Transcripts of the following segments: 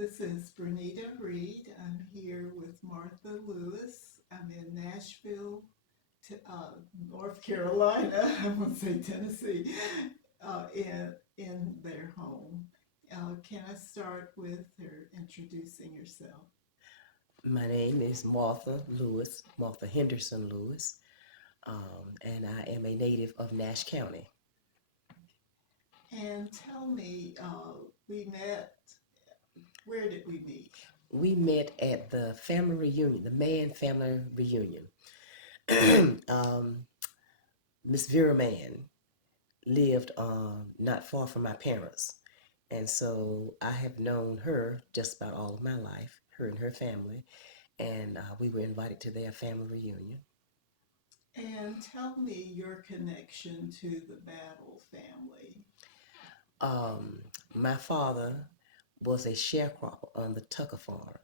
This is Bernita Reed. I'm here with Martha Lewis. I'm in Nashville, North Carolina. I won't say Tennessee, in their home. Can I start with her introducing yourself? My name is Martha Lewis, Martha Henderson Lewis, and I am a native of Nash County. And tell me, we met. Where did we meet? We met at the family reunion, the Mann family reunion. Miss Vera Mann lived not far from my parents, and so I have known her just about all of my life, her and her family, and we were invited to their family reunion. And tell me your connection to the Battle family. Um, my father was a sharecropper on the Tucker farm.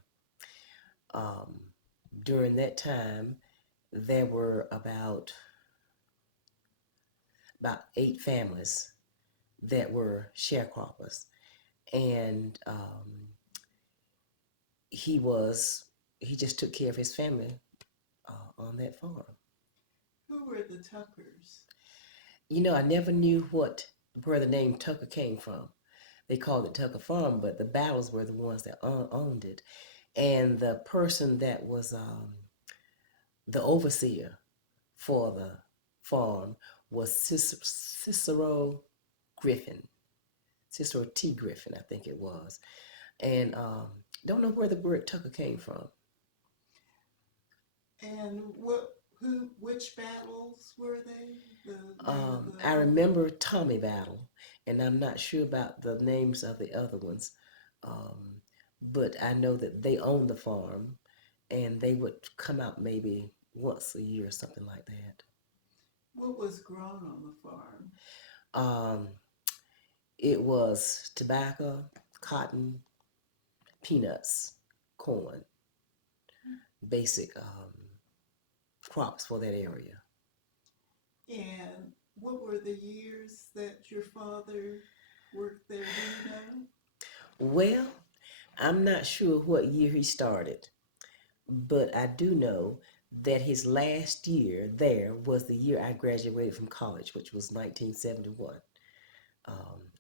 Um, During that time, there were about 8 families that were sharecroppers, and he was he just took care of his family on that farm. Who were the Tuckers? I never knew where the name Tucker came from. They called it Tucker Farm, but the Battles were the ones that owned it, and the person that was the overseer for the farm was Cicero Griffin, Cicero T. Griffin, I think it was. And don't know where the word Tucker came from. And which battles were they? The name of I the. remember Tommy Battle, and I'm not sure about the names of the other ones. Um, but I know that they owned the farm, and they would come out maybe once a year or something like that. What was grown on the farm? Um, it was tobacco, cotton, peanuts, corn, basic crops for that area. And what were the years that your father worked there? Do you know? Well, I'm not sure what year he started, but I do know that his last year there was the year I graduated from college, which was 1971.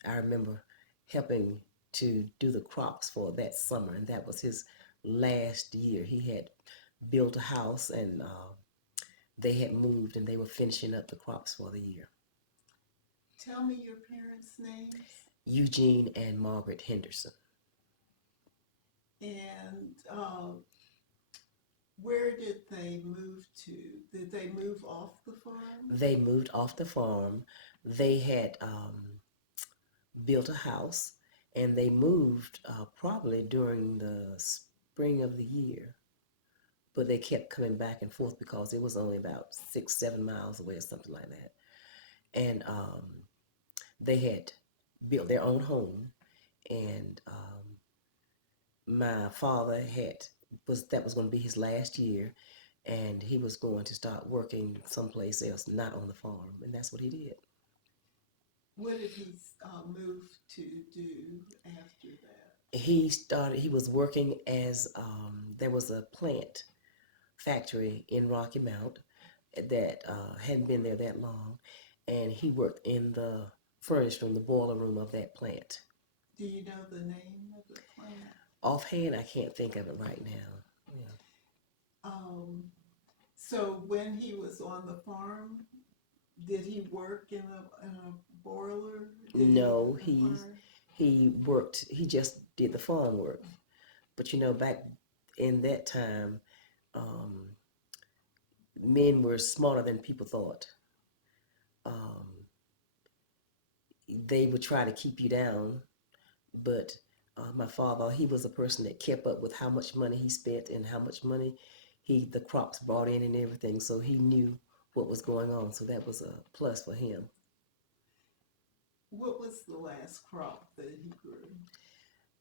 I remember helping to do the crops for that summer, and that was his last year. He had built a house, and they had moved, and they were finishing up the crops for the year. Tell me your parents' names. Eugene and Margaret Henderson. And where did they move to? Did they move off the farm? They moved off the farm. They had built a house, and they moved probably during the spring of the year. But they kept coming back and forth because it was only about 6, 7 miles away or something like that. And they had built their own home, and my father had was that was going to be his last year, and he was going to start working someplace else, not on the farm, and that's what he did. What did he move to do after that? He was working as there was a plant factory in Rocky Mount that hadn't been there that long, and he worked in the furnace room, the boiler room of that plant. Do you know the name of the plant? Offhand, I can't think of it right now. Yeah. Um, so when he was on the farm, did he work in a boiler? Did he No, work on fire? he worked. He just did the farm work. But back in that time, um, men were smarter than people thought. Um, they would try to keep you down, but my father, he was a person that kept up with how much money he spent and how much money the crops brought in and everything. So he knew what was going on. So that was a plus for him. What was the last crop that he grew?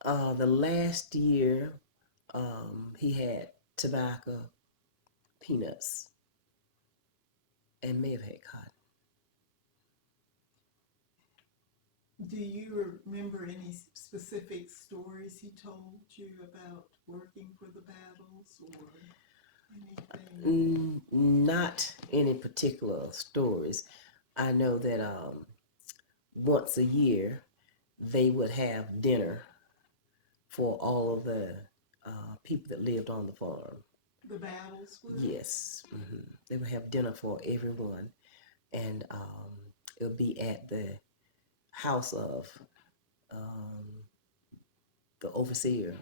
The last year, he had tobacco, peanuts, and may have had cotton. Do you remember any specific stories he told you about working for the battles or anything? Not any particular stories. I know that once a year they would have dinner for all of the people that lived on the farm. The battles would? Yes, they would have dinner for everyone, and it would be at the house of um, the overseer,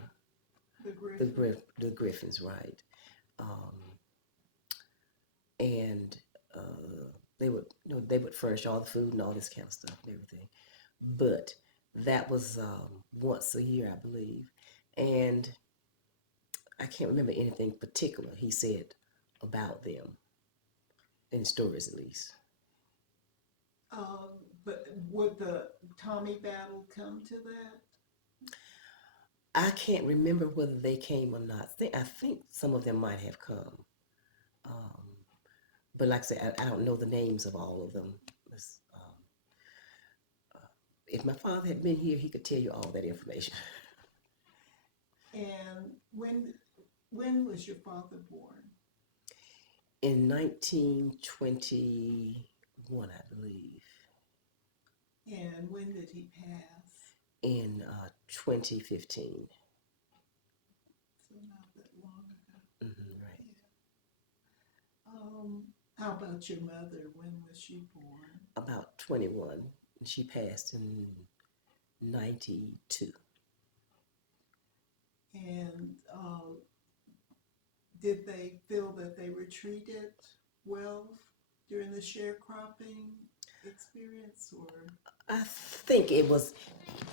The Griffin? The Griffins, right? Um, and they would, they would furnish all the food and all this kind of stuff and everything. But that was once a year, I believe, and I can't remember anything particular he said about them in stories, at least. But would the Tommy battle come to that? I can't remember whether they came or not. I think some of them might have come. Um, but like I said, I don't know the names of all of them. If my father had been here, he could tell you all that information. And when was your father born? In 1921, I believe. And when did he pass? In 2015. So not that long ago. Right. Yeah. How about your mother? When was she born? About 21. And she passed in 92. And did they feel that they were treated well during the sharecropping experience, or I think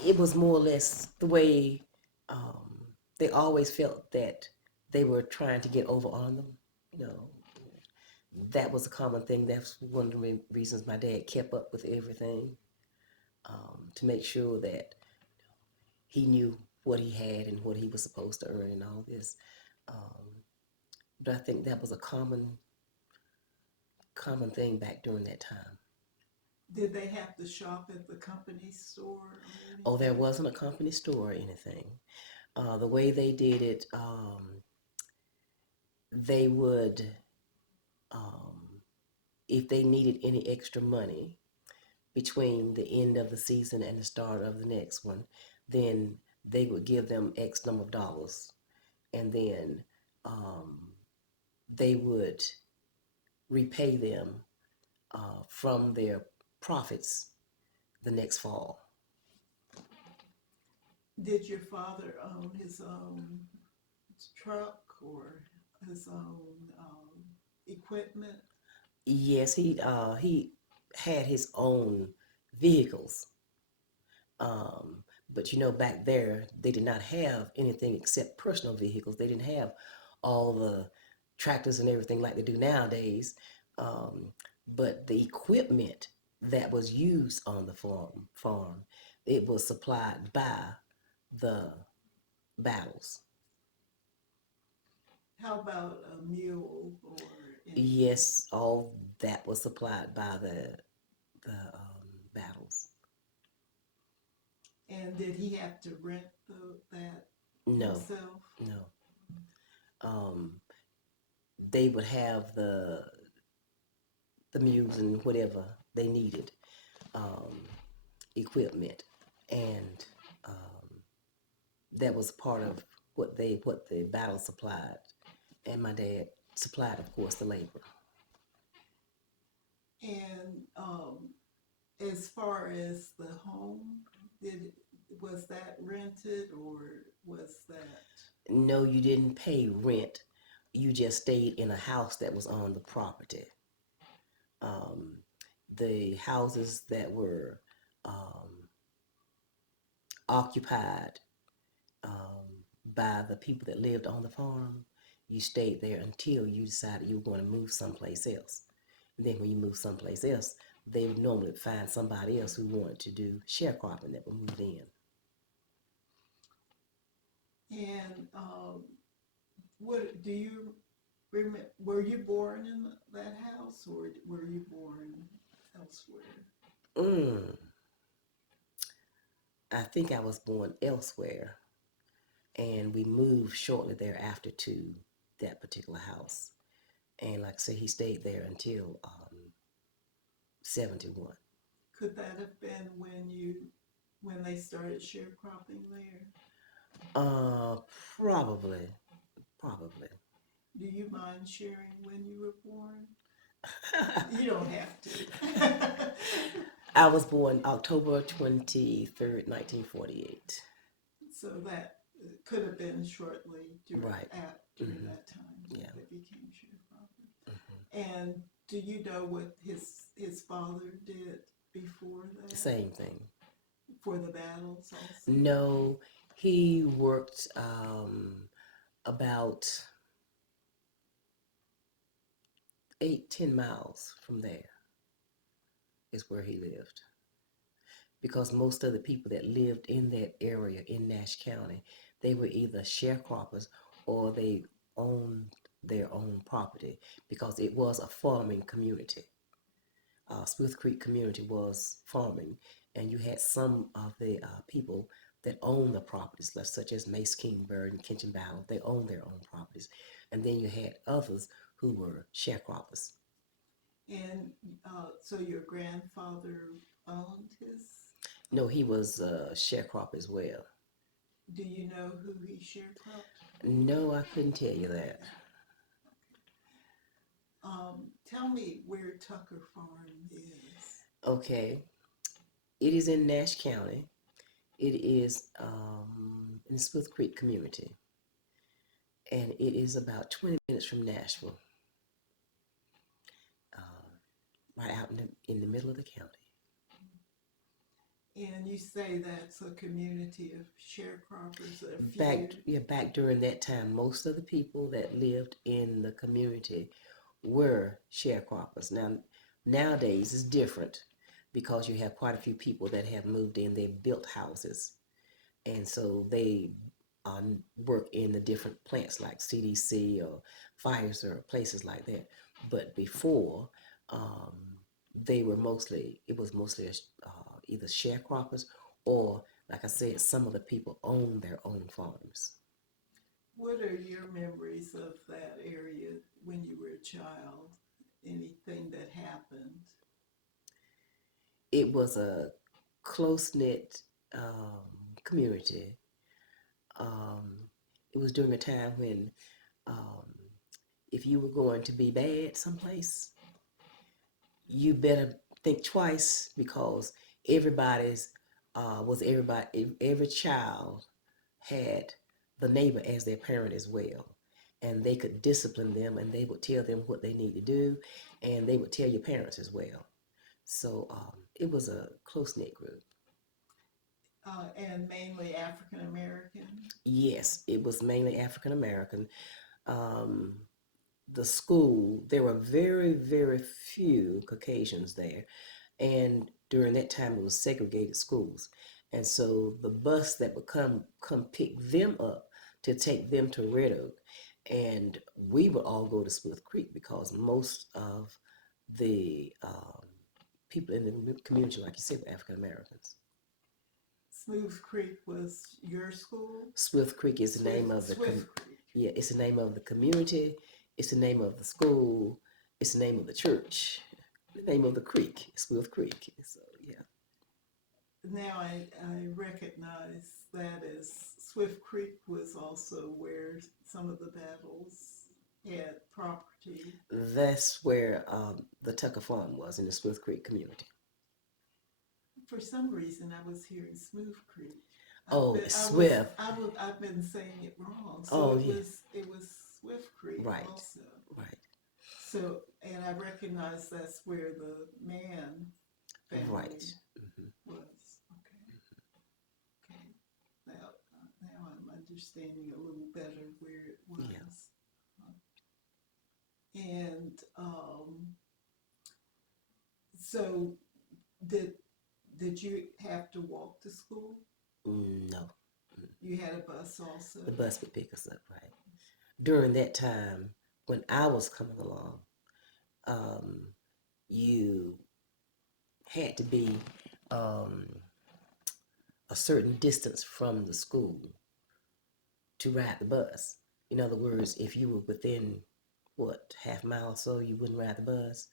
it was more or less the way um, they always felt that they were trying to get over on them. You know, that was a common thing. That's one of the reasons my dad kept up with everything, to make sure that he knew what he had and what he was supposed to earn and all this. Um, but I think that was a common thing back during that time. did they have to shop at the company store or Oh, there anything? wasn't a company store or anything. The way they did it, they would, um, if they needed any extra money between the end of the season and the start of the next one, then they would give them X number of dollars, and then um, they would repay them from their profits the next fall. Did your father own his own truck or his own equipment? Yes, he had his own vehicles. Um, but back there, they did not have anything except personal vehicles. They didn't have all the tractors and everything like they do nowadays. Um, but the equipment that was used on the farm, it was supplied by the battles. How about a mule or anything? Yes, all that was supplied by the battles. And did he have to rent that No, himself? no. Um, they would have the mules and whatever they needed, um, equipment, and that was part of what the battle supplied, and my dad supplied, of course, the labor. And as far as the home, did was that rented or was that No, you didn't pay rent. You just stayed in a house that was on the property. Um, the houses that were um, occupied by the people that lived on the farm, you stayed there until you decided you were going to move someplace else. And then when you move someplace else, they would normally find somebody else who wanted to do sharecropping that would move in. and what do you remember? Were you born in that house or were you born elsewhere? Mm, I think I was born elsewhere, and we moved shortly thereafter to that particular house. And like I said, he stayed there until 71. Could that have been when they started sharecropping there? Uh, probably, probably. Do you mind sharing when you were born? You don't have to. I was born October 23rd, 1948. So that could have been shortly Right. during Hmm. that time Yeah. that they became sharecroppers. Hmm. And do you know what his father did before that? Same thing. For the battles also? No, he worked about 8, 10 miles from there is where he lived. Because most of the people that lived in that area in Nash County, they were either sharecroppers or they owned their own property because it was a farming community. Smith Creek community was farming, and you had some of the people that owned the properties, such as Mace Kingberg and Kitchen Battle. They owned their own properties, and then you had others who were sharecroppers. And so your grandfather owned his. No, he was a sharecropper as well. Do you know who he sharecropped for? No, I couldn't tell you that. Tell me where Tucker Farm is. Okay, it is in Nash County. It is in the Smith Creek community, and it is about 20 minutes from Nashville, uh, right out in the middle of the county. And you say that's a community of sharecroppers, a few. Back, yeah, back during that time, most of the people that lived in the community were sharecroppers. Now, nowadays it's different because you have quite a few people that have moved in. They've built houses, and so they work in the different plants like CDC or Pfizer or places like that. But before, um, it was mostly either sharecroppers or, like I said, some of the people own their own farms. What are your memories of that area when you were a child? Anything that happened? It was a close knit community. Um, it was during a time when um, if you were going to be bad someplace, you better think twice because everybody's was everybody every child had the neighbor as their parent as well, and they could discipline them and they would tell them what they need to do, and they would tell your parents as well. So it was a close knit group. And mainly African American? Yes, it was mainly African American. Um, the school, there were very, very few Caucasians there. And during that time, it was segregated schools. And so the bus that would come pick them up to take them to Red Oak, and we would all go to Smith Creek because most of the people in the community, like you said, were African Americans. Smooth Creek was your school? Smith Creek is the name of Swift Creek. yeah, it's the name of the community, it's the name of the school, it's the name of the church, the name of the creek, Smith Creek. So yeah. Now I recognize that as Swift Creek was also where some of the battles had property. That's where the Tucker Farm was in the Smith Creek community. For some reason, I was hearing Smooth Creek. Oh, Swift. I've been saying it wrong. So Oh yeah, it was Swift Creek right, also. right, So, and I recognize that's where the Mann right. family Hmm. was. Okay, okay. Now I'm understanding a little better where it Yeah. was. And so did did you have to walk to school? No, You had a bus also. the bus would pick us up, right? During that time, when I was coming along, um, you had to be um, a certain distance from the school to ride the bus. In other words, if you were within what, half mile or so, you wouldn't ride the bus.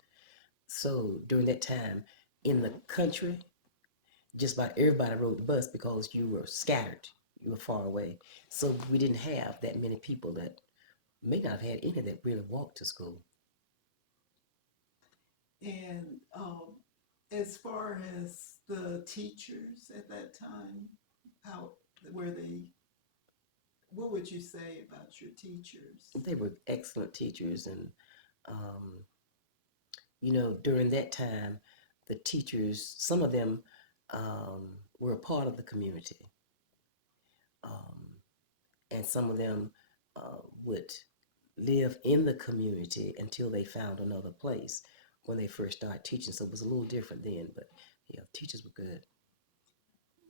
So during that time in the country, just about everybody rode the bus because you were scattered, you were far away. So we didn't have that many people that may not have had any that really walked to school. And as far as the teachers at that time, how were they? What would you say about your teachers? They were excellent teachers, and um, during that time, the teachers, some of them were a part of the community, um, and some of them would live in the community until they found another place when they first started teaching. So it was a little different then, but yeah, teachers were good.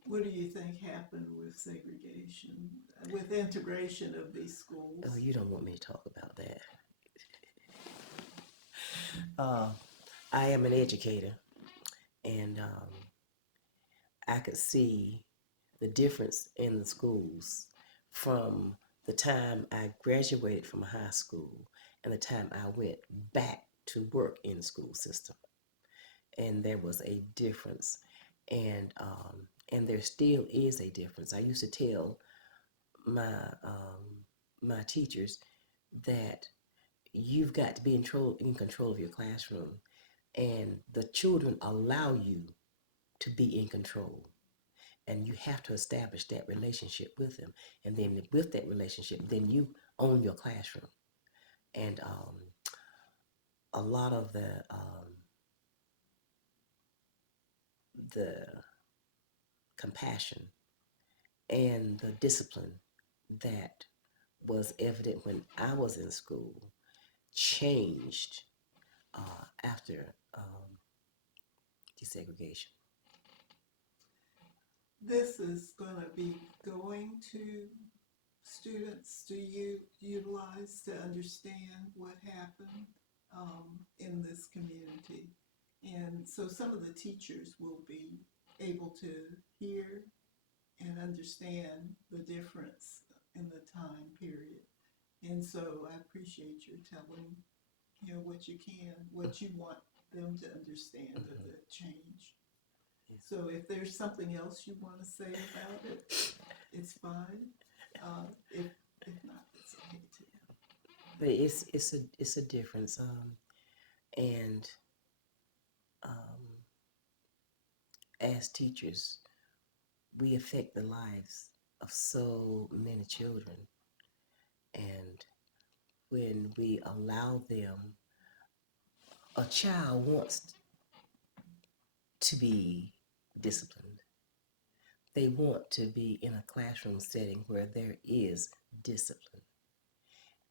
What do you think happened with segregation, with integration of these Oh, schools? you don't want me to talk about that. Uh, I am an educator, and I could see the difference in the schools from the time I graduated from high school and the time I went back to work in the school system. And there was a difference. And there still is a difference. I used to tell my my teachers that you've got to be in control of your classroom, and the children allow you to be in control, and you have to establish that relationship with them, and then with that relationship then you own your classroom. And a lot of the compassion and the discipline that was evident when I was in school changed after desegregation. This is going to be going to students. Do you utilize to understand what happened in this community? And so some of the teachers will be able to hear and understand the difference in the time period. And so I appreciate your telling, what you can, what you want them to understand of Mhm. the change. Yeah. So if there's something else you want to say about it, it's fine. If not, it's okay too. But it's a difference, and um, as teachers, we affect the lives of so many children, and when we allow them, a child wants to be disciplined. They want to be in a classroom setting where there is discipline.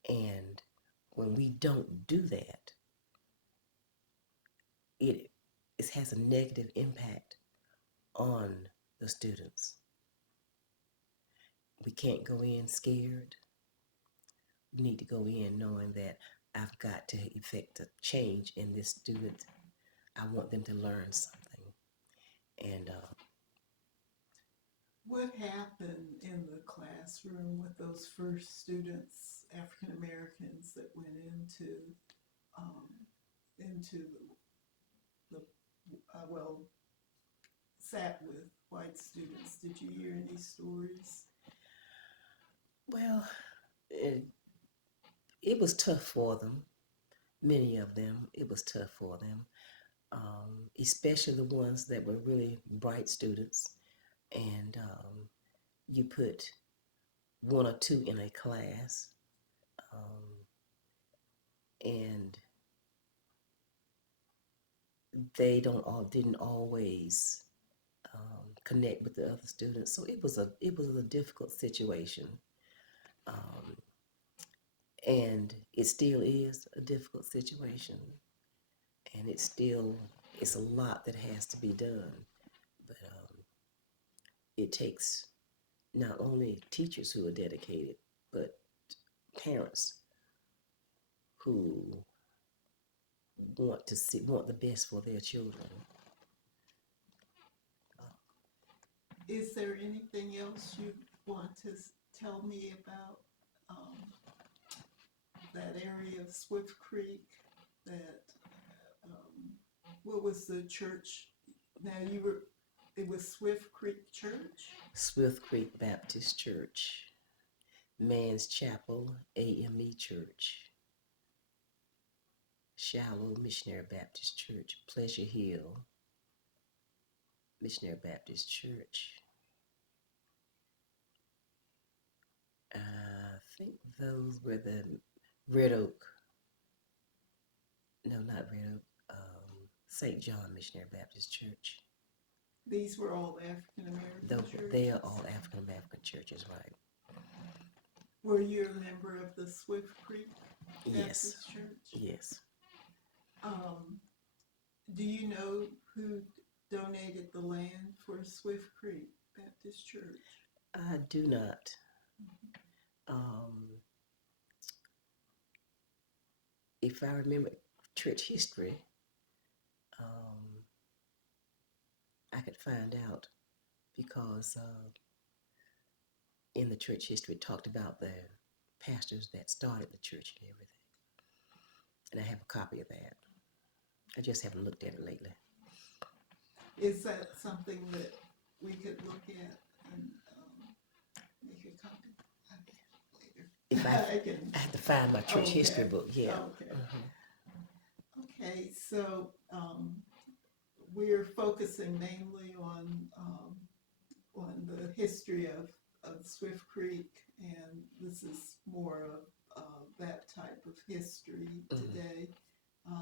And when we don't do that, it, it has a negative impact on the students. We can't go in scared. We need to go in knowing that I've got to effect a change in this student. I want them to learn something. And What happened in the classroom with those first students, African Americans, that went um, into the well, sat with white students? Did you hear any stories? well, it, it was tough for them. Many of them, it was tough for them, especially the ones that were really bright students. And you put one or two in a class, um, and they don't all didn't always connect with the other students. So it was a difficult situation, um, and it still is a difficult situation, and it's a lot that has to be done. But it takes not only teachers who are dedicated, but parents who want the best for their children. Is there anything else you want to tell me about that area of Swift Creek? That what was the church? Now it was Swift Creek Church. Swift Creek Baptist Church, Man's Chapel, AME Church, Shallow Missionary Baptist Church, Pleasure Hill Missionary Baptist Church. I think those were the Red Oak. No, not Red Oak. St. John Missionary Baptist Church. These were all African American churches. They are all African American churches, right? Were you a member of the Swift Creek Baptist Yes. Church? Yes. Do you know who donated the land for Swift Creek Baptist Church? I do not. If I remember church history, I could find out because in the church history it talked about the pastors that started the church and everything. And I have a copy of that. I just haven't looked at it lately. Is that something that we could look at and make a copy later? If I have to find my church history book, yeah. Okay. Okay, so we're focusing mainly on the history of Swift Creek, and this is more of that type of history today,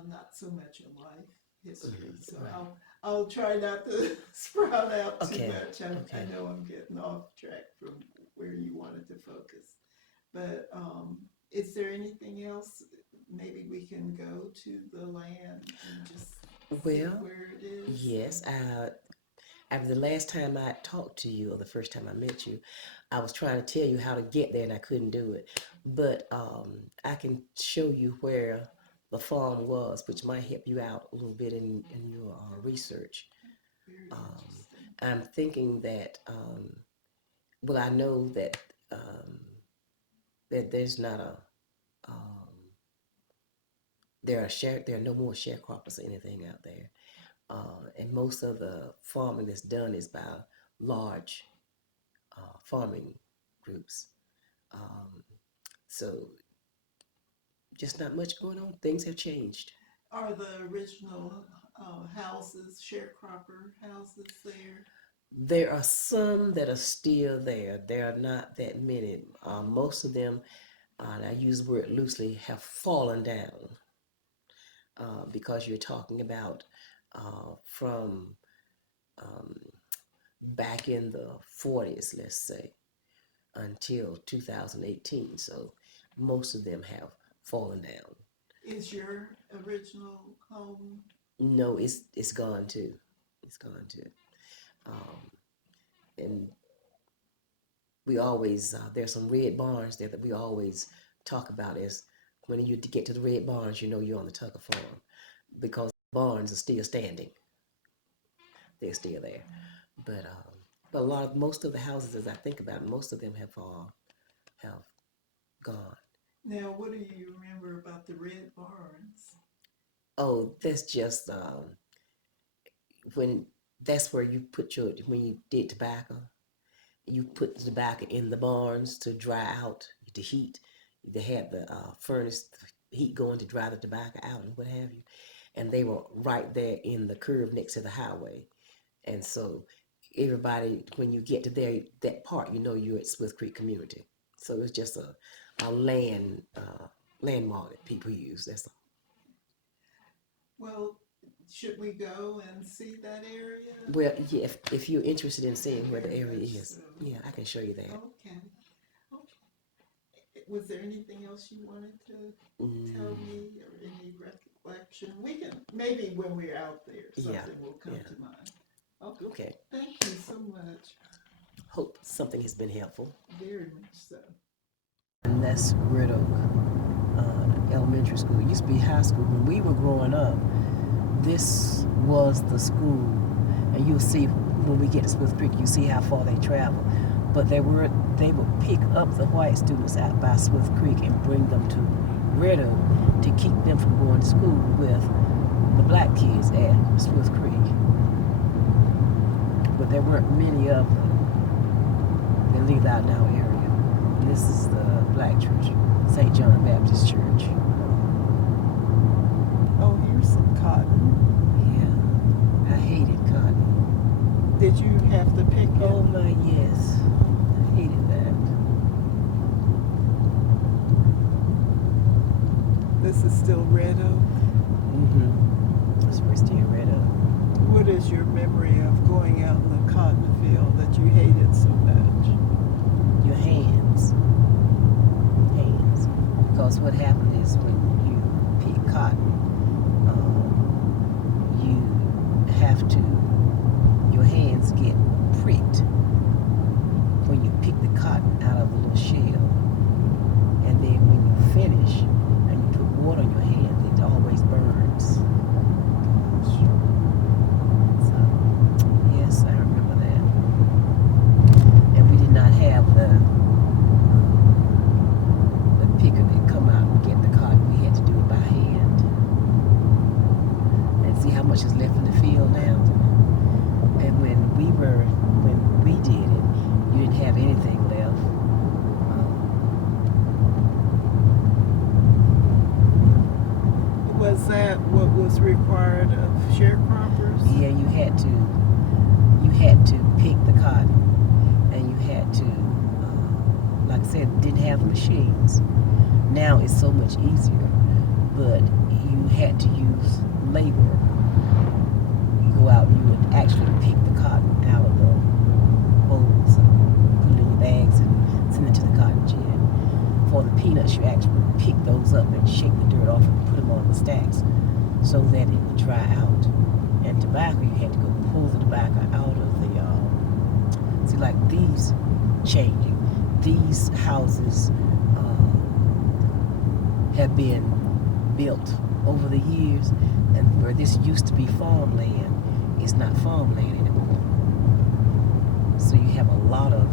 not so much a life history. So Right. I'll try not to sprout out too Okay. much. I know I'm getting off track from where you wanted to focus, but is there anything else? Maybe we can go to the land and just see where it is. Yes. After the last time I talked to you, or the first time I met you, I was trying to tell you how to get there and I couldn't do it. But I can show you where the farm was, which might help you out a little bit in your research. Very interesting. I'm thinking that, well, I know that that there's not a there are no more sharecroppers or anything out there, and most of the farming that's done is by large farming groups. So just not much going on. Things have changed. Are the original houses, sharecropper houses there? There are some that are still there. There are not that many. Most of them, and I use the word loosely, have fallen down. Because you're talking about from back in the 40s, let's say, until 2018. So most of them have fallen down. Is your original home? No, it's gone too. It's gone too. And we always there's some red barns there that we always talk about as when you get to the red barns, you know you're on the Tucker farm because the barns are still standing. They're still there, but most of the houses, as I think about it, most of them have gone. Now, what do you remember about the red barns? Oh, that's just when that's where you put when you did tobacco, you put the tobacco in the barns to dry out the heat. They had the furnace heat going to dry the tobacco out and what have you. And they were right there in the curve next to the highway. And so everybody, when you get to there, that part, you know you're at Swift Creek Community. So it's just a landmark that people use. That's all. Well, should we go and see that area? Well, yeah, if you're interested in seeing where the area is, yeah, I can show you that. Okay. Was there anything else you wanted to tell me or any recollection? We can, maybe when we're out there, something will come to mind. Okay. Thank you so much. Hope something has been helpful. Very much so. And that's Red Oak Elementary School. It used to be high school. When we were growing up, this was the school. And you'll see when we get to Smith Creek, you see how far they travel. But they would pick up the white students out by Smith Creek and bring them to Red Oak to keep them from going to school with the black kids at Smith Creek. But there weren't many of them that lived out in our area. And this is the black church, St. John Baptist Church. Oh, here's some cotton. Yeah, I hated cotton. Did you have to pick it? Oh my, yes. I hated that. This is still Red Oak. We're still Red Oak. What is your memory of going out in the cotton field that you hated so much? Your hands. Hands. Because what happened is when you pick cotton, you have to, your hands get pricked when you pick the cotton out of the little shell. And then when you finish and you put water on your hands, it always burns. So, yes, I remember that. And we did not have the picker that come out and get the cotton. We had to do it by hand. And see how much is left in the field now. And when we did it, you didn't have anything left. Was that what was required of sharecroppers? Yeah, you had to pick the cotton, and you had to, like I said, didn't have the machines. Now it's so much easier, but you had to use labor. You go out and you would actually pick the cotton out of the bowls and put it in your bags and send it to the cotton gin. For the peanuts, you actually pick those up and shake the dirt off and put them on the stacks so that it would dry out. And tobacco, you had to go pull the tobacco out of the, see, like these changing. These houses have been built over the years, and where this used to be farmland, it's not farmland anymore. So you have a lot of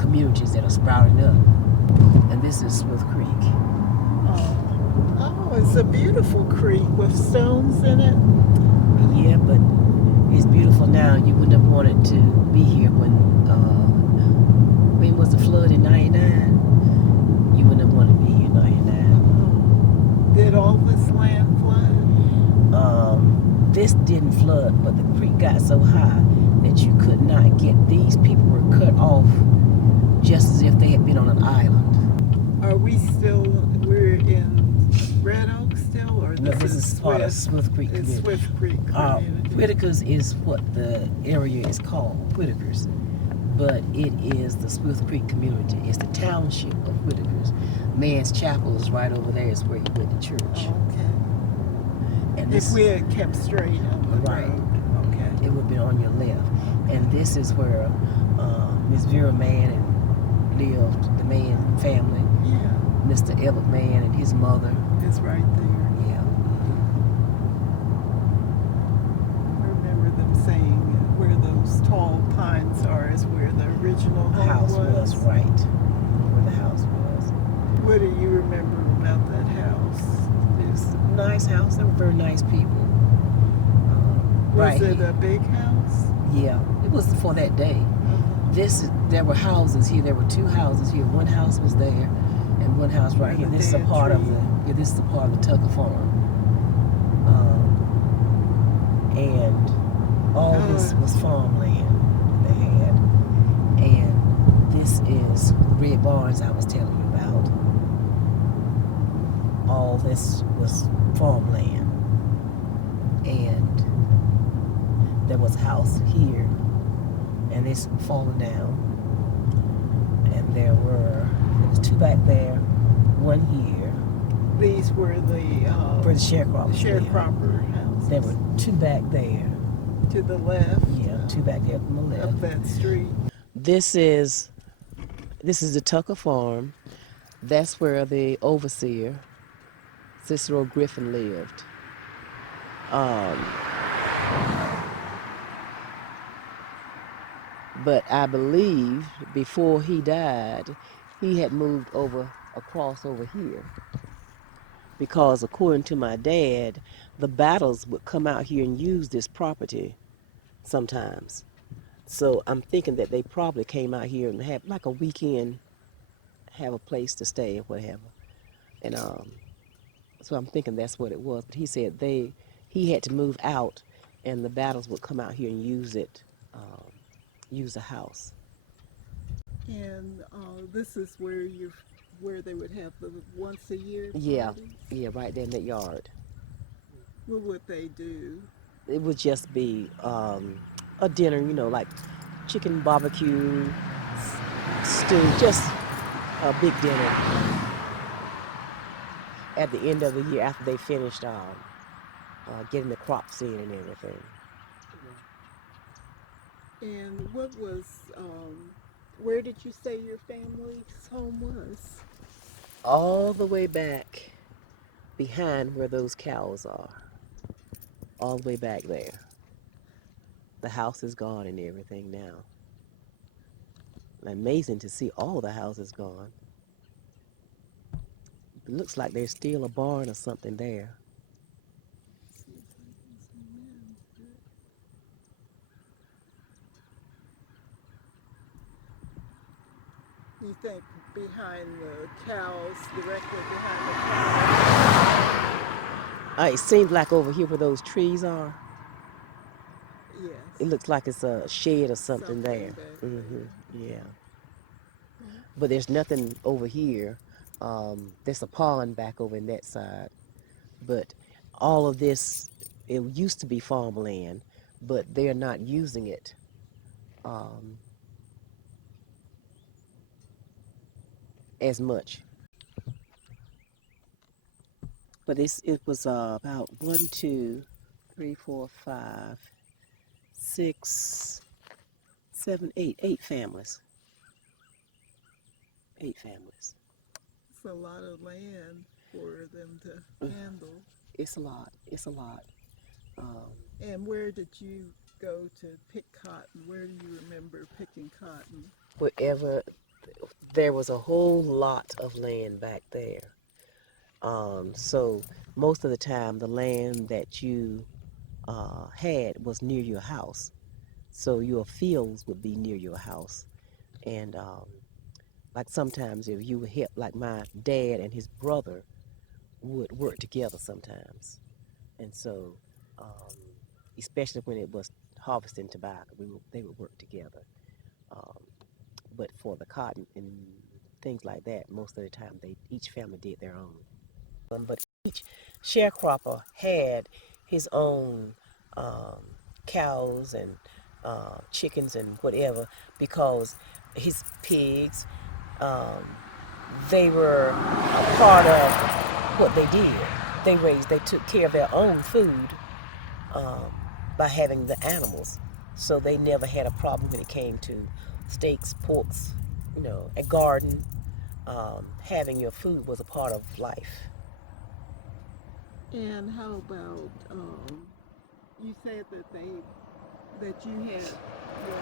communities that are sprouting up. And this is Smith Creek. Oh, it's a beautiful creek with stones in it. Yeah, but it's beautiful now. You wouldn't have wanted to be here when was the flood in 99? You wouldn't have wanted to be here in 99. Did all this land flood? This didn't flood, but the creek got so high that you could not get, these people were cut off just as if they had been on an island. Are we're in Red Oak still, or No, this is part of Smith Creek It's community. Swift Creek community. Whitakers is what the area is called, Whitakers. But it is the Smith Creek community. It's the township of Whitakers. Man's Chapel is right over there. Is where you went to church. Okay. And If we had kept straight on the Right. road, okay. it would be on your left. And this is where Miss Vera Mann lived, the Mann family. Yeah, Mr. Everett Mann and his mother. it's right there. Yeah. I remember them saying where those tall pines are is where the original The home house was right where the house was. What do you remember about that house? It's a nice house. They were very nice people. Was it a big house? Yeah, it was for that day. There were houses here. There were two houses here. One house was there, and one house right here. This is a part of the. Yeah, this is a part of the Tucker farm. And all this was farmland they had. And this is the red barns I was telling you about. All this was farmland. And there was a house here, and it's fallen down. And there was two back there, one here. These were the sharecroppers. sharecropper houses. There were two back there. To the left. Yeah, two back there from the left. Up that street. This is the Tucker farm. That's where the overseer, Cicero Griffin, lived. But I believe before he died, he had moved over across over here because according to my dad, the battles would come out here and use this property sometimes. So I'm thinking that they probably came out here and have like a weekend, have a place to stay or whatever. And so I'm thinking that's what it was. But he said he had to move out, and the battles would come out here and use it, use the house. And this is where they would have the once a year Yeah, parties. yeah, right there in that yard. What would they do? It would just be a dinner, like chicken barbecue, stew, just a big dinner at the end of the year after they finished getting the crops in and everything. And what was where did you say your family's home was? All the way back behind where those cows are, all the way back there. The house is gone and everything now. Amazing to see all the houses gone. It looks like there's still a barn or something there. Let's see if I can zoom in. You think behind the cows, directly behind the cows? It seems like over here where those trees are, Yes, it looks like it's a shed or something something there. back Hmm. there. Yeah. Okay. But there's nothing over here. There's a pond back over in that side. But all of this, it used to be farmland, but they're not using it um, as much. But it was about one, two, three, four, five, six, seven, eight families. 8 families. It's a lot of land for them to Mm, handle. It's a lot. It's a lot. Um, And where did you go to pick cotton? Where do you remember picking cotton? Wherever there was a whole lot of land back there. So most of the time, the land that you had was near your house. So your fields would be near your house. And like sometimes if you would help, like my dad and his brother would work together sometimes. And so, um, especially when it was harvesting tobacco, they would work together. Um, but for the cotton and things like that, most of the time each family did their own. But each sharecropper had his own um, cows and chickens and whatever because his pigs, um, they were a part of what they did. They took care of their own food um, by having the animals. So they never had a problem when it came to steaks, porks, a garden. Having your food was a part of life. And how about you said that you had your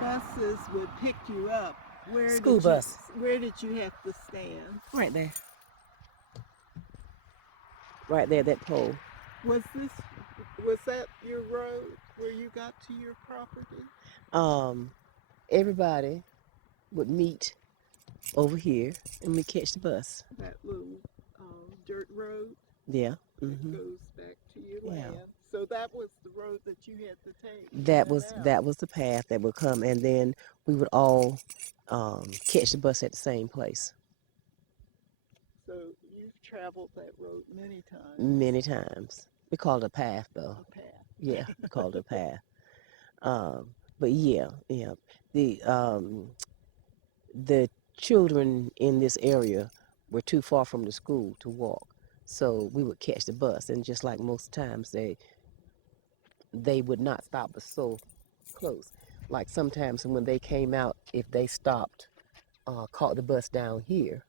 buses would pick you up. School bus. Where did you have to stand? Right there. Right there, that pole. Was this was that your road where you got to your property? Um, Everybody would meet over here and we catch the bus. That little dirt road Yeah. that Hmm. goes back to your Yeah. land. So that was the road that you had to take That in and was out. that was the path that would come, and then we would all catch the bus at the same place So you've traveled that road many times. many times. We called it a path, though. A Yeah, path. we called it a path. But yeah, yeah. The um, the children in this area were too far from the school to walk, so we would catch the bus, and just like most times, they would not stop us so close. Like sometimes when they came out, if they stopped, caught the bus down here,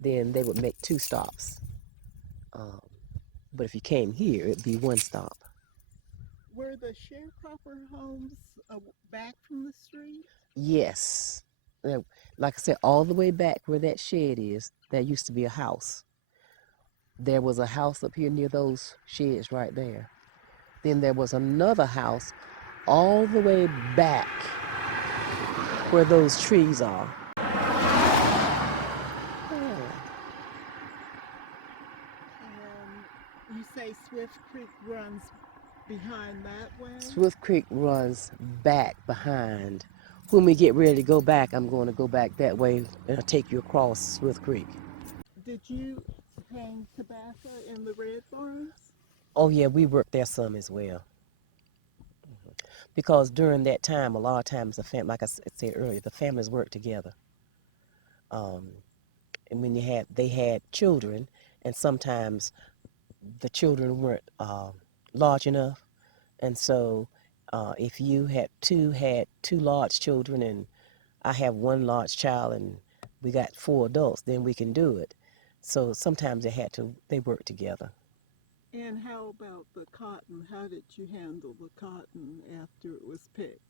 then they would make two stops. Um, But if you came here, it'd be one stop. Were the sharecropper homes back from the street? Yes. Now, like I said, all the way back where that shed is, there used to be a house. There was a house up here near those sheds right there. Then there was another house all the way back where those trees are. Yeah. And you say Swift Creek runs behind that way? Swift Creek runs back behind. When we get ready to go back, I'm going to go back that way and I'll take you across Swift Creek. Did you hang tobacco in the red barns? Oh, yeah, we worked there some as well. Because during that time, a lot of times the fam, like I said earlier, the families worked together. Um, and when they had children, and sometimes the children weren't large enough, and so if you had two large children, and I have one large child, and we got four adults, then we can do it. So sometimes they worked together. And how about the cotton? How did you handle the cotton after it was picked?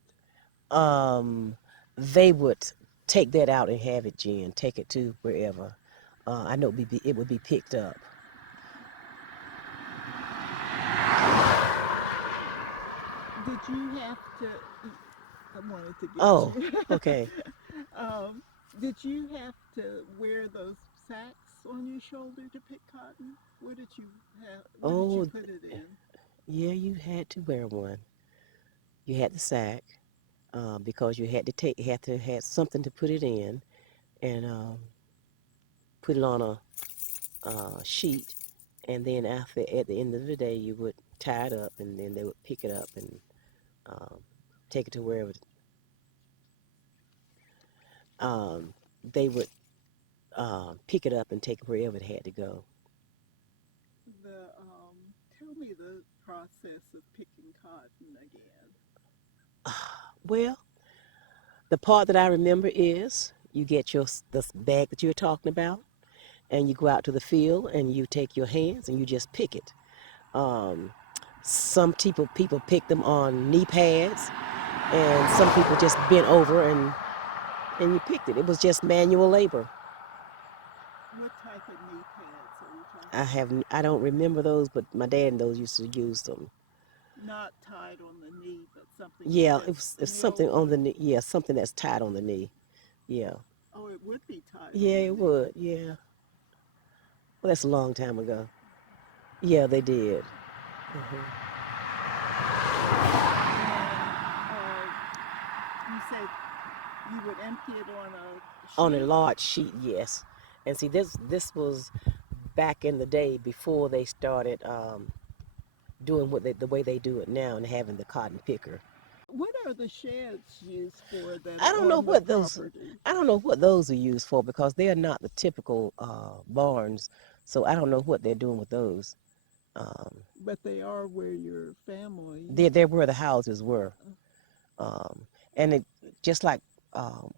um, they would take that out and have it, Jen, take it to wherever. I know it would be picked up. Did you have to? I wanted to get Oh, you. okay. um, did you have to wear those sacks on your shoulder to pick cotton? What did you have? What did you Oh, put it in? yeah, you had to wear one. You had the sack because you had to have something to put it in and put it on a sheet, and then at the end of the day, you would tie it up, and then they would pick it up and um, take it to wherever they would pick it up and take it wherever it had to go. Tell me the process of picking cotton again. Well, the part that I remember is you get the bag that you're talking about, and you go out to the field and you take your hands and you just pick it. Um, some people pick them on knee pads, and some people just bent over and you picked it. It was just manual labor. What type of knee pads are you talking I don't remember those, but my dad and those used to use them. about? Not tied on the knee, but something you Yeah, just it's something kneel on the on. knee. Yeah, something that's tied on the knee. Yeah, Oh, it would be tied yeah, on the it knee. would. Yeah, well, that's a long time ago. Yeah, they did. Hmm. And you said you would empty it on a On a sheet. large sheet, yes. And see, this was back in the day before they started doing the way they do it now and having the cotton picker. What are the sheds used for that I are don't know on the what those property? I don't know what those are used for because they are not the typical barns. So I don't know what they're doing with those. Um, But they are where your family. they're where the houses were. Um, and it just like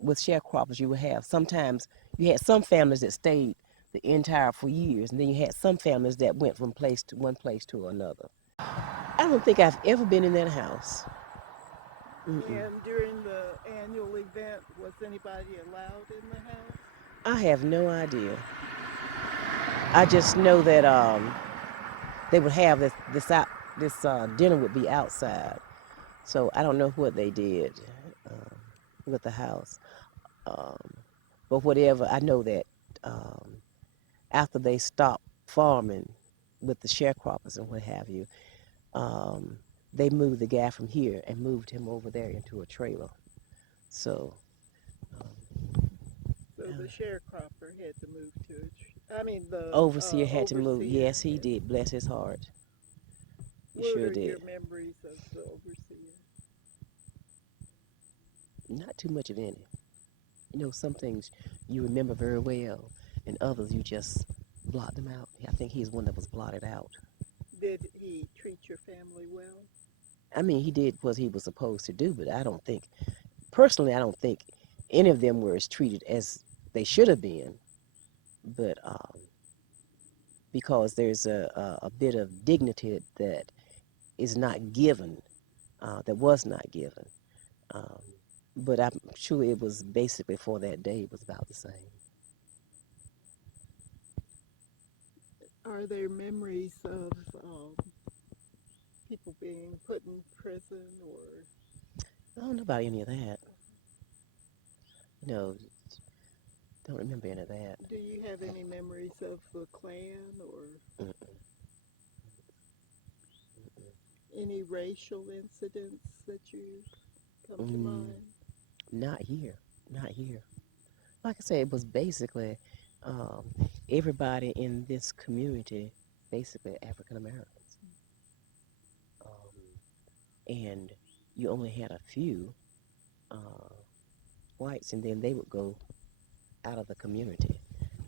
with sharecroppers, you would have sometimes you had some families that stayed the entire for years, and then you had some families that went from one place to another. I don't think I've ever been in that house. Mm-mm. And during the annual event, was anybody allowed in the house? I have no idea. I just know that they would have this dinner would be outside. So I don't know what they did um, with the house. Um, but whatever, I know that um, after they stopped farming with the sharecroppers and what have you, um, they moved the guy from here and moved him over there into a trailer. So, So the uh, sharecropper had to move to I mean, the overseer had to move. overseer Yes, he had. did. Bless his heart. He What sure are your did. memories of the overseer? Not too much of any. You know, some things you remember very well, and others you just blot them out. I think he's one that was blotted out. Did he treat your family well? I mean, he did what he was supposed to do, but personally, I don't think any of them were as treated as they should have been. But because there's a bit of dignity that is not given, that was not given. Um, but I'm sure it was basically for that day, it was about the same. Are there memories of people being put in prison, or I don't know about any of that. You know, don't remember any of that. do you have any memories of the Klan or Mm-mm, any racial incidents that you come to mm-mm. mind? Not here. Not here. Like I said, it was basically um, everybody in this community, basically African Americans. And you only had a few uh, whites, and then they would go out of the community.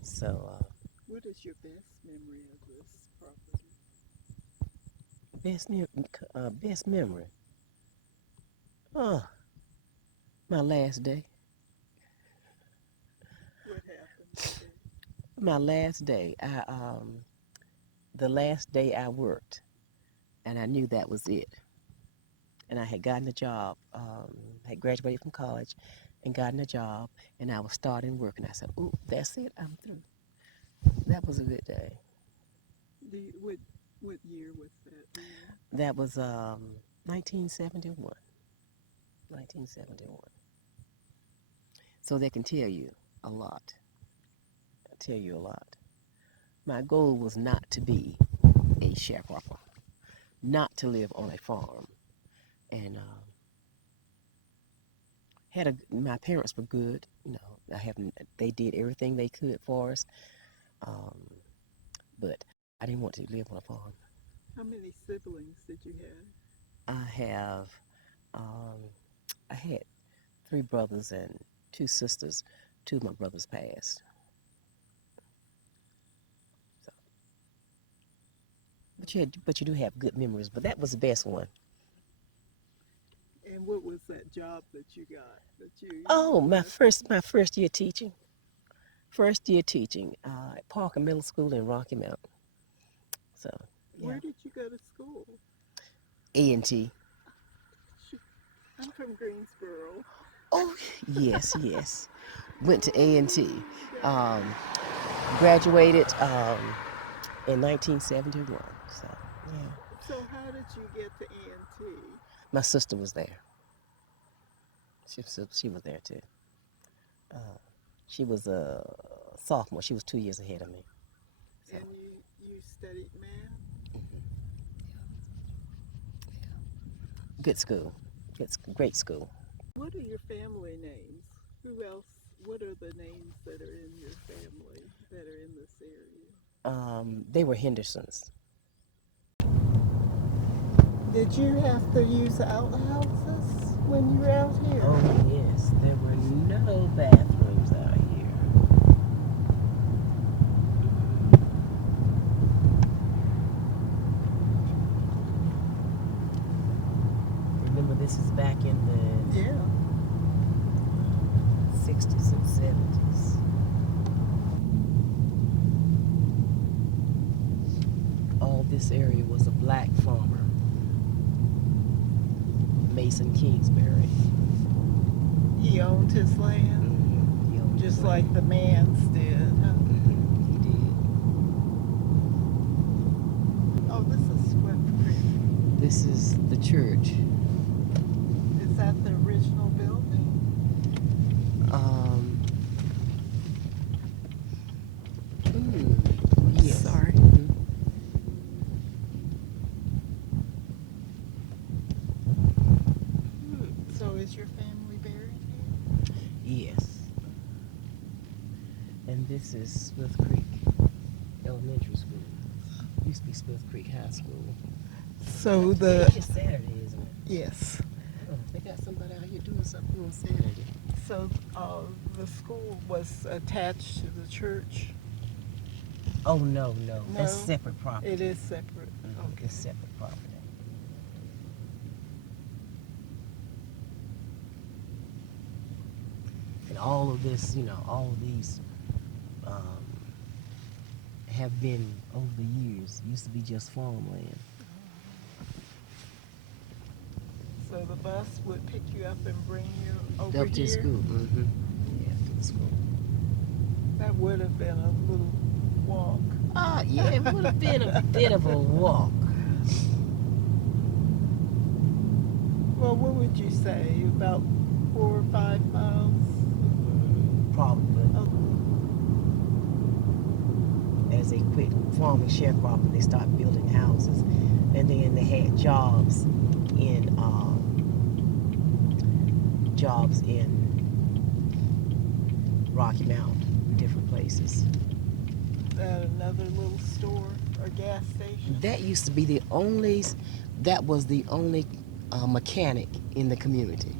So, What is your best memory of this property? best memory. Oh, my last day. What happened that day? My last day. The last day I worked, and I knew that was it. And I had gotten a job. Had graduated from college, and gotten a job, and I was starting work. And I said, "Ooh, that's it. I'm through." That was a good day. What year was that? Do you know? That was 1971. 1971. So they can tell you a lot. Tell you a lot. My goal was not to be a sharecropper, not to live on a farm, and my parents were good. You know, they did everything they could for us, um, but I didn't want to live on a farm. How many siblings did you have? I have, um, I had three brothers and two sisters. Two of my brothers passed. So, but you do have good memories. But that was the best one. And what was that job that you got that you Oh, left? my first year teaching. First year teaching at Parker Middle School in Rocky Mount. So, yeah. Where did you go to school? A&T. I'm from Greensboro. Oh, yes, yes. Went to A&T. Yeah. Um, graduated in 1971. So, yeah. So how did you get to A&T? My sister was there. She was there too. Uh, she was a sophomore. She was 2 years ahead of me. So, And you studied math? good school. Great school. What are your family names? Who else? What are the names that are in your family that are in this area? They were Hendersons. Did you have to use outhouses when you were out here? Oh, yes. There were no bathrooms out here. Remember, this is back in the Yeah. 60s and 70s. All this area was a black farmer, Mason Kingsbury. He owned his land, He owned just the like land. the Mans did. Huh? He did. Oh, this is Swift Creek. This is the church. Is that the original building? Um, yes. Sorry. So is your family buried here? Yes. And this is Smith Creek Elementary School. Used to be Smith Creek High School. So It's just Saturday, isn't it? yes. Oh, they got somebody out here doing something on Saturday. So the school was attached to the church. Oh, no. That's No, separate property. it is separate. Okay. It's separate property. And all of this, all of these have been over the years. Used to be just farmland. So the bus would pick you up and bring you over Up to here? school. Mm-hmm. Yeah, to the school. That would have been a little walk. Yeah, it would have been a bit of a walk. Well, what would you say? About 4 or 5 miles? Probably. Oh, As they quit farming sharecropping, they started building houses, and then they had jobs in Rocky Mountain, different places. at another little store or gas station? That used to be the only. That was the only mechanic in the community.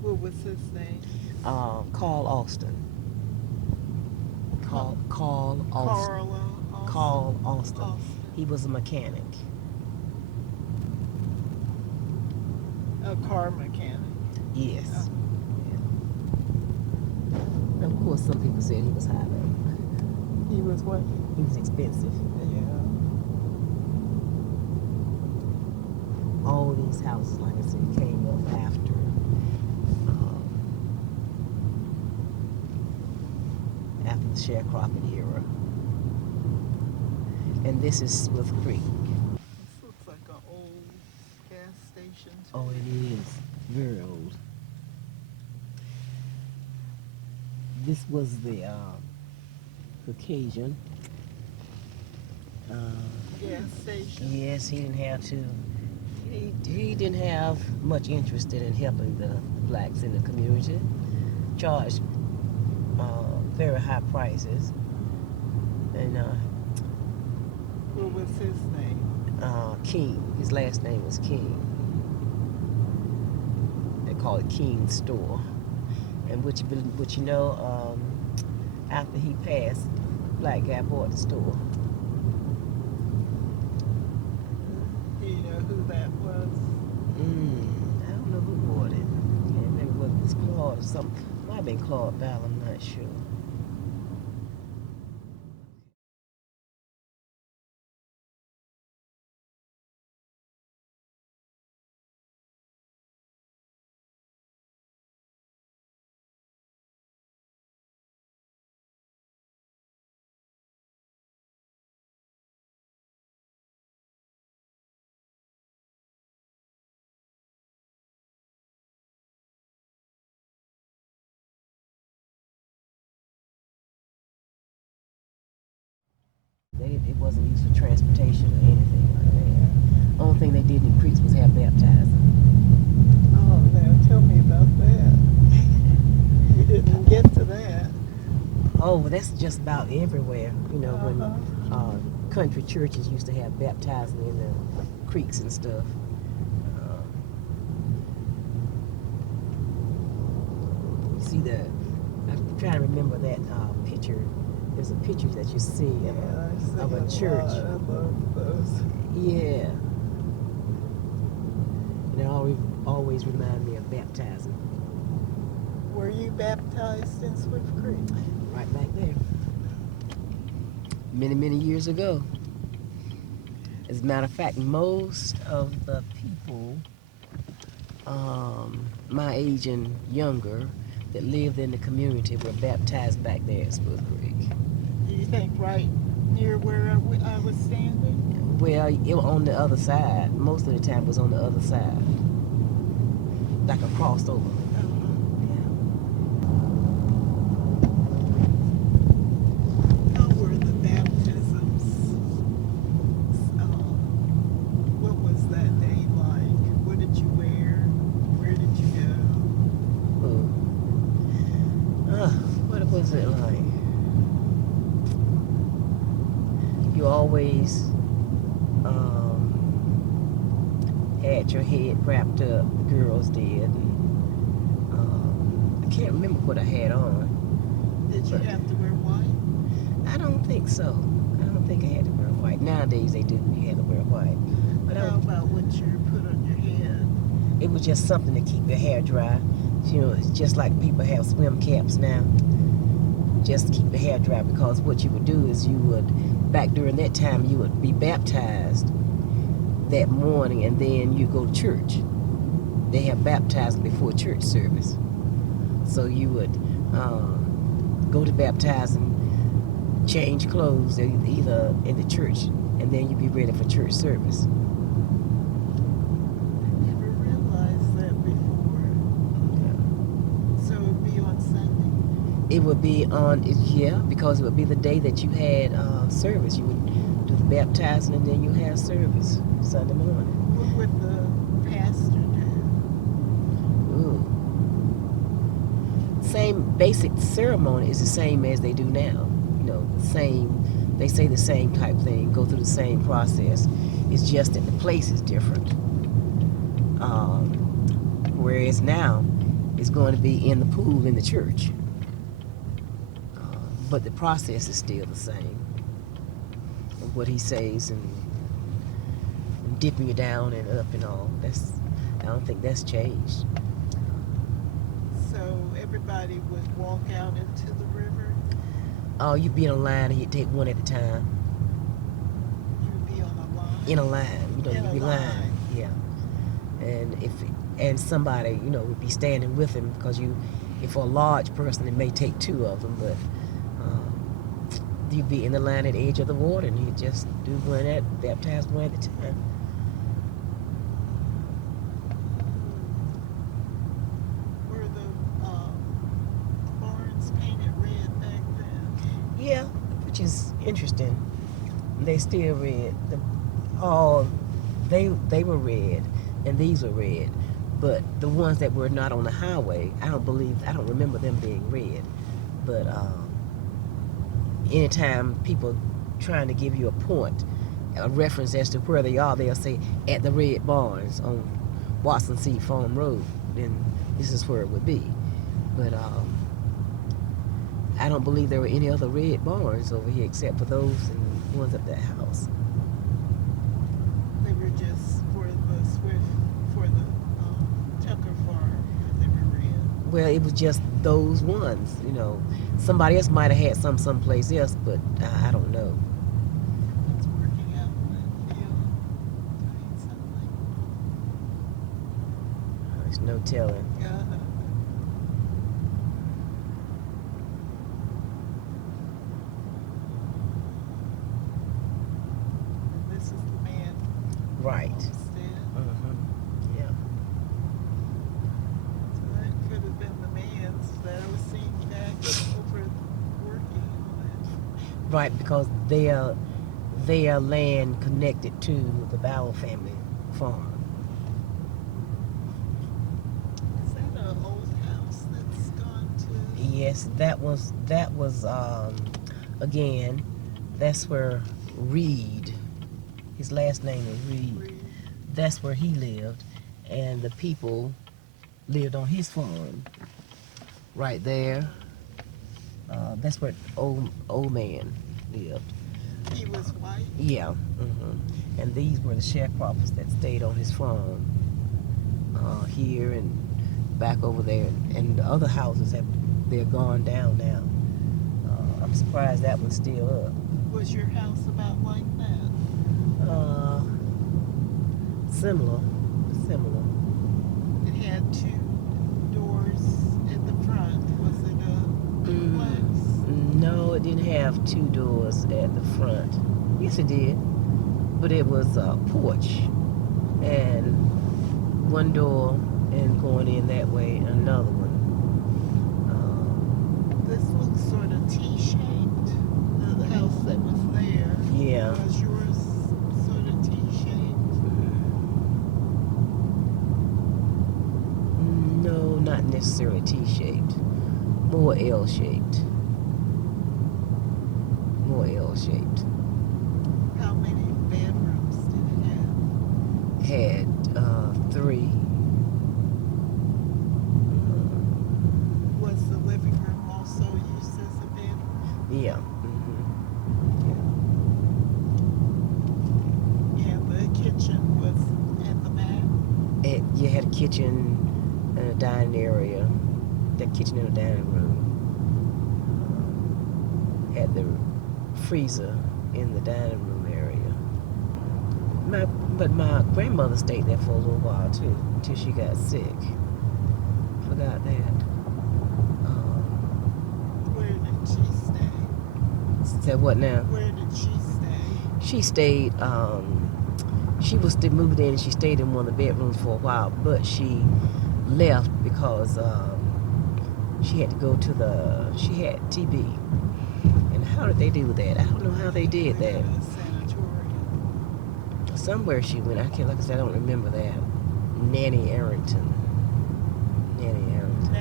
What was his name? Carl Austin. Carl Austin. Carla Austin. Carl Austin. Austin. He was a mechanic. A car mechanic. Yes. Oh. Yeah. Of course, some people said he was high though. He was what? He was expensive. Yeah. All these houses, like I said, came up after the sharecropping era. And this is Swift Creek. This looks like an old gas station. Too. Oh, it is. Very old. This was the Caucasian. Gas station. Yes, he didn't have to. He didn't have much interest in helping the blacks in the community. Charged very high prices. And What was his name? King. His last name was King. They call it King's Store. And what you know, after he passed, black guy bought the store. Do you know who that was? I don't know who bought it. Can't remember whether it was Claude or something. Might have been Claude Bell, I'm not sure. It wasn't used for transportation or anything like that. Only thing they did in creeks was have baptizing. Oh, now tell me about that. We didn't get to that. Oh, well, that's just about everywhere. You know, when country churches used to have baptizing in the creeks and stuff. You see I'm trying to remember that picture. There's a picture that you see of a church. I love those. Yeah. And it always remind me of baptizing. Were you baptized in Swift Creek? Right back there. Many, many years ago. As a matter of fact, most of the people my age and younger that lived in the community were baptized back there at Swift Creek. Do you think right near where I was standing? Well, it was on the other side. Most of the time it was on the other side. Like a crossover. How were the baptisms? What was that day like? What did you wear? Where did you go? What was it like? You always had your head wrapped up. The girls did. And, I can't remember what I had on. Did you have to wear white? I don't think so. I don't think I had to wear white. Nowadays they do. You have to wear white. But How about what you put on your head? it was just something to keep your hair dry. You know, it's just like people have swim caps now. Just to keep your hair dry, because what you would do is you would back during that time, you would be baptized that morning, and then you go to church. They have baptized before church service, so you would go to baptizing, change clothes either in the church, and then you'd be ready for church service. Never realized that before. So it would be on Sunday? It would be on, yeah, because it would be the day that you had service. You would do the baptizing, and then you have service Sunday morning. What would the pastor do? Ooh. Same basic ceremony is the same as they do now. You know, the same, they say the same type thing, go through the same process. It's just that the place is different. Whereas now, it's going to be in the pool in the church. But the process is still the same. What he says and dipping you down and up and all. I don't think that's changed. So everybody would walk out into the river? Oh, you'd be in a line and you'd take one at a time. You would be on a line? In a line, you know, In you'd a be line. lying. Yeah. And somebody, you know, would be standing with him, because if for a large person, it may take two of them, but you'd be in the line at the edge of the water, and you'd just do baptize one at a time. Were the barns painted red back then? Yeah, which is interesting. They still red. They were red, and these were red. But the ones that were not on the highway, I don't remember them being red. But anytime people trying to give you a point, a reference as to where they are, they'll say at the red barns on Watson C. Farm Road, then this is where it would be. But I don't believe there were any other red barns over here except for those and ones at that house. They were just for the Tucker farm, they were red. Well, it was just those ones, you know. Somebody else might have had someplace else, but I don't know. It's working out in that field, doing something. There's no telling. And this is the man. Right. Homestead. Yeah. So that could have been the man's that I was seeing back over working on it. Right, because their land connected to the Bauer family farm. Is that an old house that's gone to? Yes, that was again, that's where Reed, his last name is Reed. That's where he lived, and the people lived on his farm. Right there. That's where old man lived. He was white? Yeah. And these were the sharecroppers that stayed on his farm. Here and back over there, and the other houses they're gone down now. I'm surprised that one's still up. Was your house about like that? Similar. It had two doors at the front. Was it a duplex? No, it didn't have two doors at the front. Yes, it did, but it was a porch, and one door, and going in that way, another one. This looks sort of T-shaped. The house that was there. Yeah. Was yours sort of T-shaped? No, not necessarily T-shaped. More L-shaped. How many bedrooms did it have? Had 3. Was the living room also used as a bedroom? Yeah. And the kitchen was at the back? You had a kitchen and a dining area. That kitchen and a dining room. Had the freezer in the dining room area. But my grandmother stayed there for a little while too, until she got sick. Forgot that. Where did she stay? Said what now? Where did she stay? She stayed. She was still moved in, and she stayed in one of the bedrooms for a while, but she left because she had to go to she had TB. And how did they do that? I don't know how they did that. A sanatorium. Somewhere she went. I can't, like I said, I don't remember that. Nanny Arrington. Nanny Arrington.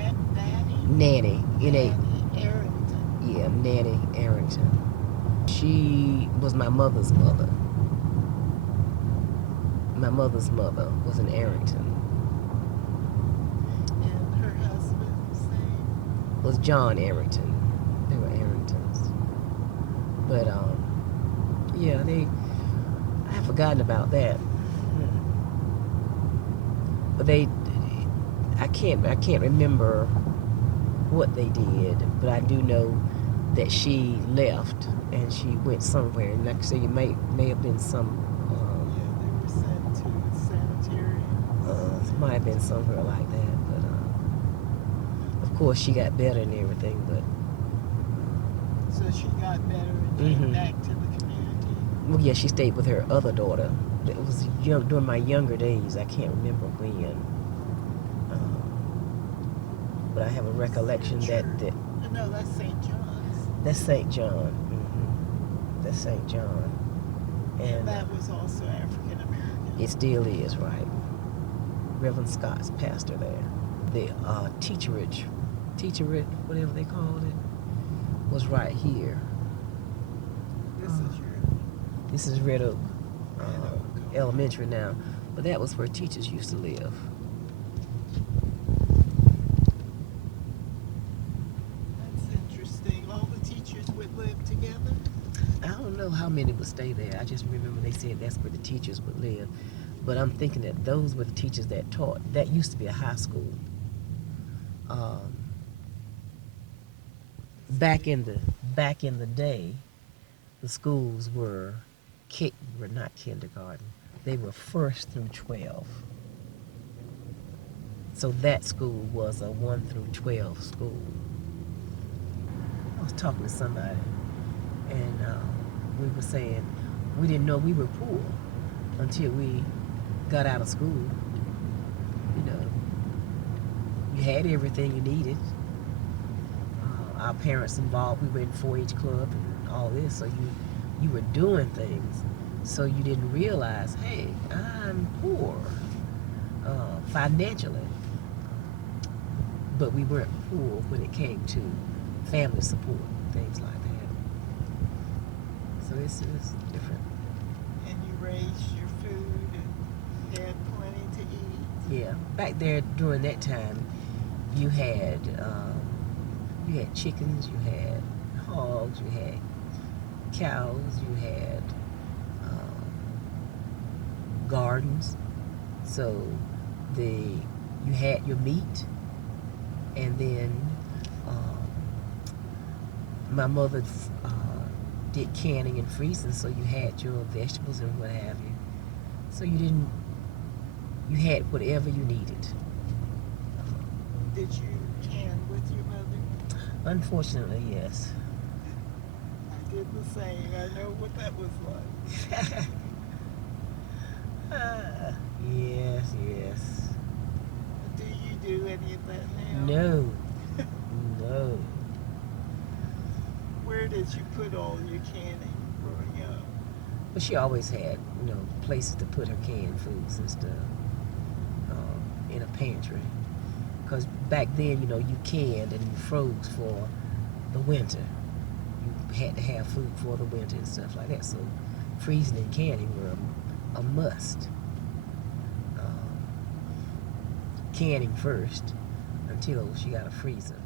Nanny. Nanny Arrington. Yeah, Nanny Arrington. She was my mother's mother. My mother's mother was an Arrington. And her husband's name? Was John Arrington. They were Arringtons. But yeah, I have forgotten about that. But I can't remember what they did, but I do know that she left and she went somewhere. And like I say, it may have been some. They were sent to sanitariums. It might have been somewhere like that, but of course she got better and everything. But so she got better and came back to the community. well, yeah, she stayed with her other daughter. It was during my younger days. I can't remember when. But I have a recollection that no, that's St. John's. That's St. John. That's St. John. And that was also African American. It still is, right? Reverend Scott's pastor there. The teacherage, whatever they called it, was right here. This is Red Oak Elementary now, but that was where teachers used to live. How many would stay there. I just remember they said that's where the teachers would live. But I'm thinking that those were the teachers that taught. That used to be a high school. Back in the day, the schools were not kindergarten. They were 1st through 12. So that school was a 1 through 12 school. I was talking to somebody, and we were saying we didn't know we were poor until we got out of school. You know, you had everything you needed. Our parents involved. We were in 4-H club and all this, so you were doing things. So you didn't realize, hey, I'm poor financially, but we weren't poor when it came to family support, things like that. So it's different. And you raised your food and had plenty to eat. Yeah, back there during that time, you had chickens, you had hogs, you had cows, you had gardens. So you had your meat, and then my mother did canning and freezing, so you had your vegetables and what have you. So you had whatever you needed. Did you can with your mother? Unfortunately, yes. I did the same. I know what that was like. Yes. Do you do any of that now? No. No. Where did you put all your canning growing up? But she always had, places to put her canned foods and stuff in a pantry. Because back then, you canned and you froze for the winter. You had to have food for the winter and stuff like that. So freezing and canning were a must. Canning first until she got a freezer.